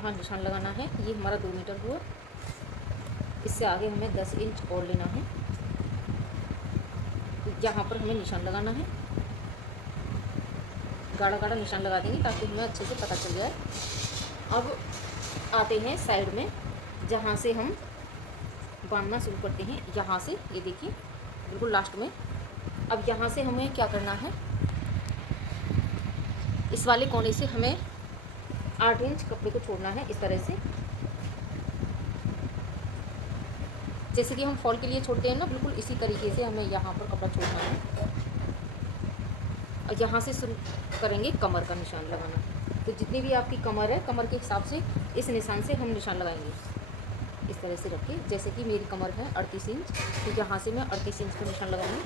यहाँ निशान लगाना है। ये हमारा 2 मीटर हुआ। इससे आगे हमें 10 इंच और लेना है। तो यहाँ पर हमें निशान लगाना है, गाढ़ा गाढ़ा निशान लगा देंगे ताकि हमें अच्छे से पता चल जाए। अब आते हैं साइड में, जहाँ से हम बांधना शुरू करते हैं। यहाँ से ये देखिए बिल्कुल लास्ट में। अब यहाँ से हमें क्या करना है, इस वाले कोने से हमें 8 इंच कपड़े को छोड़ना है इस तरह से, जैसे कि हम फॉल के लिए छोड़ते हैं ना, बिल्कुल इसी तरीके से हमें यहाँ पर कपड़ा छोड़ना है। और यहाँ से शुरू करेंगे कमर का निशान लगाना। तो जितनी भी आपकी कमर है, कमर के हिसाब से इस निशान से हम निशान लगाएंगे। इस तरह से रखिए, जैसे कि मेरी कमर है 38 इंच, तो यहाँ से मैं 38 इंच का निशान लगाऊंगी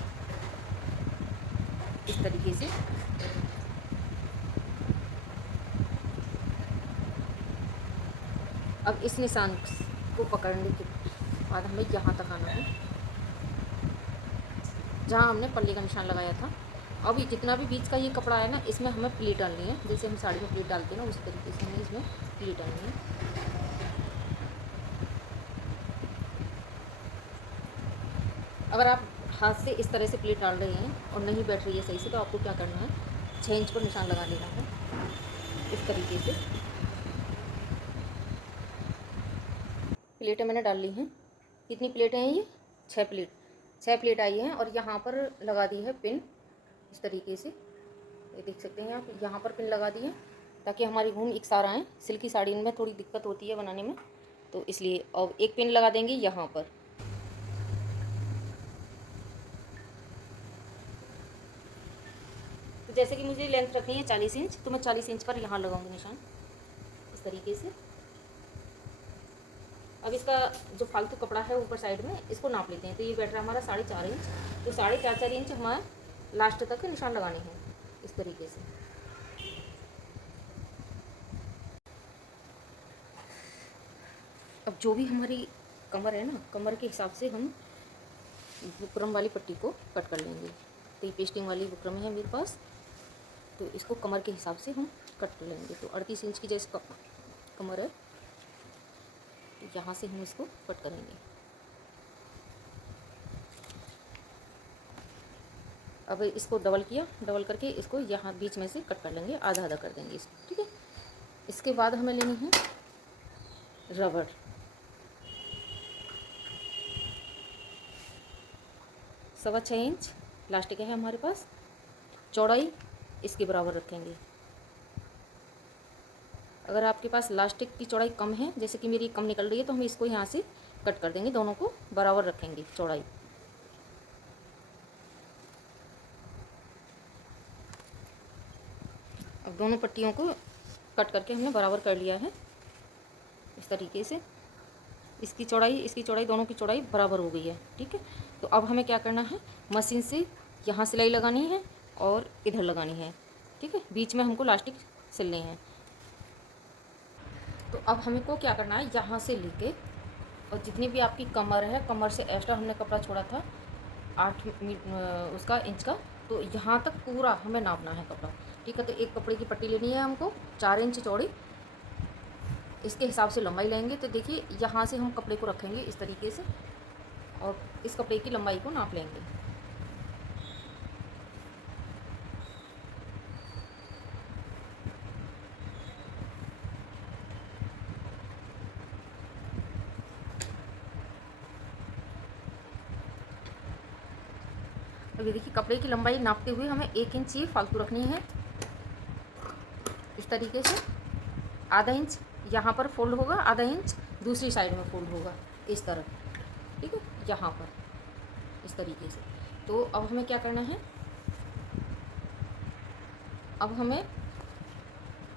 इस तरीके से। अब इस निशान को पकड़ने के बाद हमें यहाँ तक आना है, जहाँ हमने पल्ले का निशान लगाया था। अब ये जितना भी बीच का ये कपड़ा है ना, इसमें हमें प्लीट डालनी है, जैसे हम साड़ी में प्लीट डालते हैं ना, उसी तरीके से हमें इसमें प्लीट डालनी है। अगर आप हाथ से इस तरह से प्लीट डाल रहे हैं और नहीं बैठ रही है सही से, तो आपको क्या करना है, 6 इंच पर निशान लगा लेना है इस तरीके से। प्लेटें मैंने डाल ली हैं। कितनी प्लेटें हैं ये? 6 प्लेट। 6 प्लेट आई हैं और यहाँ पर लगा दी है पिन इस तरीके से। ये देख सकते हैं आप, यहाँ पर पिन लगा दी है ताकि हमारी घूम एक सार आए। सिल्की साड़ी में थोड़ी दिक्कत होती है बनाने में, तो इसलिए। अब एक पिन लगा देंगे यहाँ पर। तो जैसे कि मुझे लेंथ रखनी है 40 इंच, तो मैं 40 इंच पर यहाँ लगाऊंगी निशान इस तरीके से। अब इसका जो फालतू कपड़ा है ऊपर साइड में, इसको नाप लेते हैं। तो ये बैठ रहा है हमारा 4.5 इंच, तो 4.5 इंच हमारा लास्ट तक निशान लगाने हैं इस तरीके से। अब जो भी हमारी कमर है ना, कमर के हिसाब से हम बुकरम वाली पट्टी को कट कर लेंगे। तो ये पेस्टिंग वाली बुकरम है मेरे पास, तो इसको कमर के हिसाब से हम कट कर लेंगे। तो 38 इंच की जैसे कमर है, तो यहाँ से हम इसको कट करेंगे। अब इसको डबल किया, डबल करके इसको यहाँ बीच में से कट कर लेंगे, आधा आधा कर देंगे इसको, ठीक है। इसके बाद हमें लेनी है रबड़। 6.25 इंच प्लास्टिक है हमारे पास, चौड़ाई इसके बराबर रखेंगे। अगर आपके पास लास्टिक की चौड़ाई कम है, जैसे कि मेरी कम निकल रही है, तो हम इसको यहाँ से कट कर देंगे, दोनों को बराबर रखेंगे चौड़ाई। अब दोनों पट्टियों को कट करके हमने बराबर कर लिया है इस तरीके से। इसकी चौड़ाई दोनों की चौड़ाई बराबर हो गई है, ठीक है। तो अब हमें क्या करना है, मशीन से यहाँ सिलाई लगानी है और इधर लगानी है, ठीक है। बीच में हमको लास्टिक सिलने हैं। तो अब हमको क्या करना है, यहाँ से लेके और जितनी भी आपकी कमर है, कमर से एक्स्ट्रा हमने कपड़ा छोड़ा था 8 उसका इंच का, तो यहाँ तक पूरा हमें नापना है कपड़ा, ठीक है। तो एक कपड़े की पट्टी लेनी है हमको 4 इंच चौड़ी, इसके हिसाब से लंबाई लेंगे। तो देखिए यहाँ से हम कपड़े को रखेंगे इस तरीके से और इस कपड़े की लंबाई को नाप लेंगे। अब ये देखिए कपड़े की लंबाई नापते हुए हमें 1 इंच ये फालतू रखनी है इस तरीके से। आधा इंच यहाँ पर फोल्ड होगा, आधा इंच दूसरी साइड में फोल्ड होगा इस तरफ, ठीक है, यहाँ पर इस तरीके से। तो अब हमें क्या करना है, अब हमें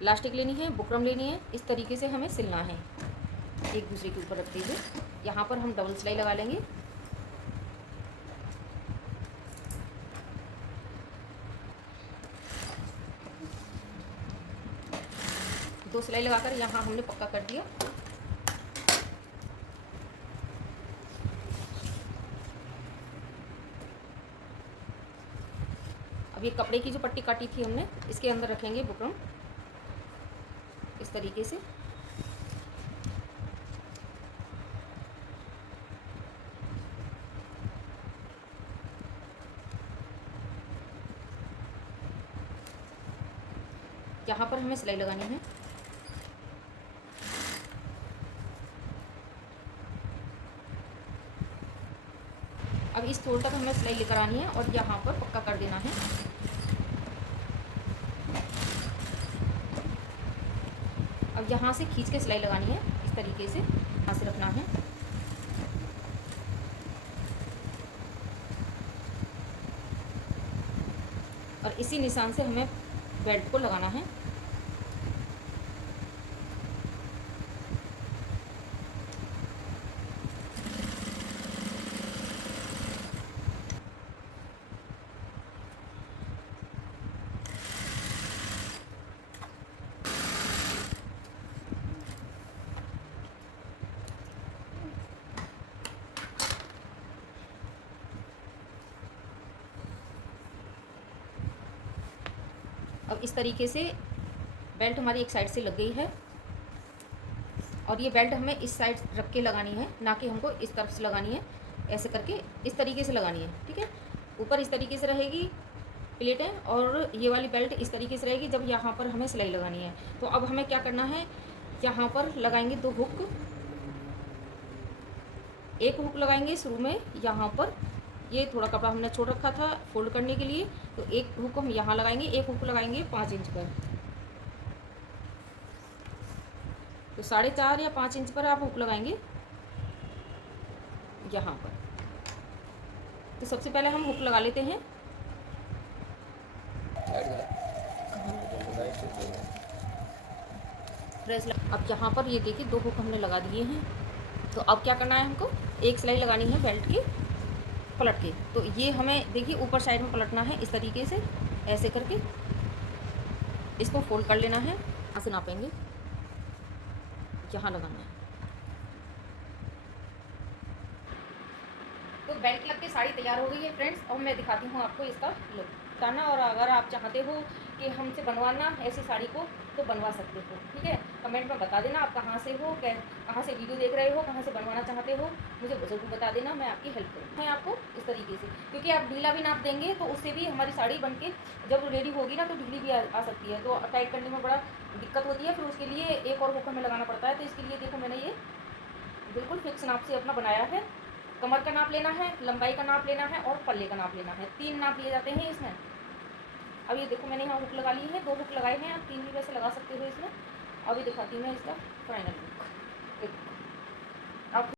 लास्टिक लेनी है, बुकरम लेनी है, इस तरीके से हमें सिलना है एक दूसरे के ऊपर रखते हुए। यहाँ पर हम डबल सिलाई लगा लेंगे। दो सिलाई लगाकर यहाँ हमने पक्का कर दिया। अब ये कपड़े की जो पट्टी काटी थी हमने, इसके अंदर रखेंगे बुकरम इस तरीके से। यहाँ पर हमें सिलाई लगानी है। अब इस छोर तक हमें सिलाई लेकर आनी है और यहाँ पर पक्का कर देना है। अब यहाँ से खींच के सिलाई लगानी है, इस तरीके से यहाँ से रखना है। और इसी निशान से हमें बेल्ट को लगाना है। अब इस तरीके से बेल्ट हमारी एक साइड से लग गई है और ये बेल्ट हमें इस साइड रख के लगानी है, ना कि हमको इस तरफ से लगानी है। ऐसे करके इस तरीके से लगानी है, ठीक है। ऊपर इस तरीके से रहेगी प्लेटें और ये वाली बेल्ट इस तरीके से रहेगी जब यहाँ पर हमें सिलाई लगानी है। तो अब हमें क्या करना है, यहाँ पर लगाएंगे 2 हुक। एक हुक लगाएंगे शुरू में यहाँ पर, ये थोड़ा कपड़ा हमने छोड़ रखा था फोल्ड करने के लिए, तो एक हुक हम यहाँ लगाएंगे, एक हुक लगाएंगे 5 इंच पर। तो 4.5 या 5 इंच पर आप हुक लगाएंगे यहाँ पर। तो सबसे पहले हम हुक लगा लेते हैं। अब यहाँ पर ये देखिए 2 हुक हमने लगा दिए हैं। तो अब क्या करना है, हमको एक सिलाई लगानी है बेल्ट की पलट के। तो ये हमें देखिए ऊपर साइड में पलटना है इस तरीके से, ऐसे करके इसको फोल्ड कर लेना है। यहाँ से नापेंगे, यहाँ लगाना है। तो बेल्ट लग के साड़ी तैयार हो गई है फ्रेंड्स। और मैं दिखाती हूँ आपको इसका लुक बताना। और अगर आप चाहते हो कि हमसे बनवाना ऐसी साड़ी को तो बनवा सकते हो, ठीक है। कमेंट में बता देना आप कहाँ से हो, कहाँ से वीडियो देख रहे हो, कहाँ से बनवाना चाहते हो, मुझे ज़रूर बता देना, मैं आपकी हेल्प करूँ। मैं आपको इस तरीके से, क्योंकि आप ढीला भी नाप देंगे तो उससे भी हमारी साड़ी बन के जब रेडी होगी ना तो ढीली भी आ सकती है, तो टाइट करने में बड़ा दिक्कत होती है। फिर उसके लिए एक और हुक हमें लगाना पड़ता है। तो इसके लिए देखो मैंने ये बिल्कुल फिक्स नाप से अपना बनाया है। कमर का नाप लेना है, लंबाई का नाप लेना है और पल्ले का नाप लेना है। 3 नाप लिए जाते हैं इसमें। अब ये देखो मैंने यहाँ हुक लगा ली है, 2 हुक लगाए हैं, आप 3 भी वैसे लगा सकते हो इसमें। अभी दिखाती हूँ मैं इसका फाइनल लुक।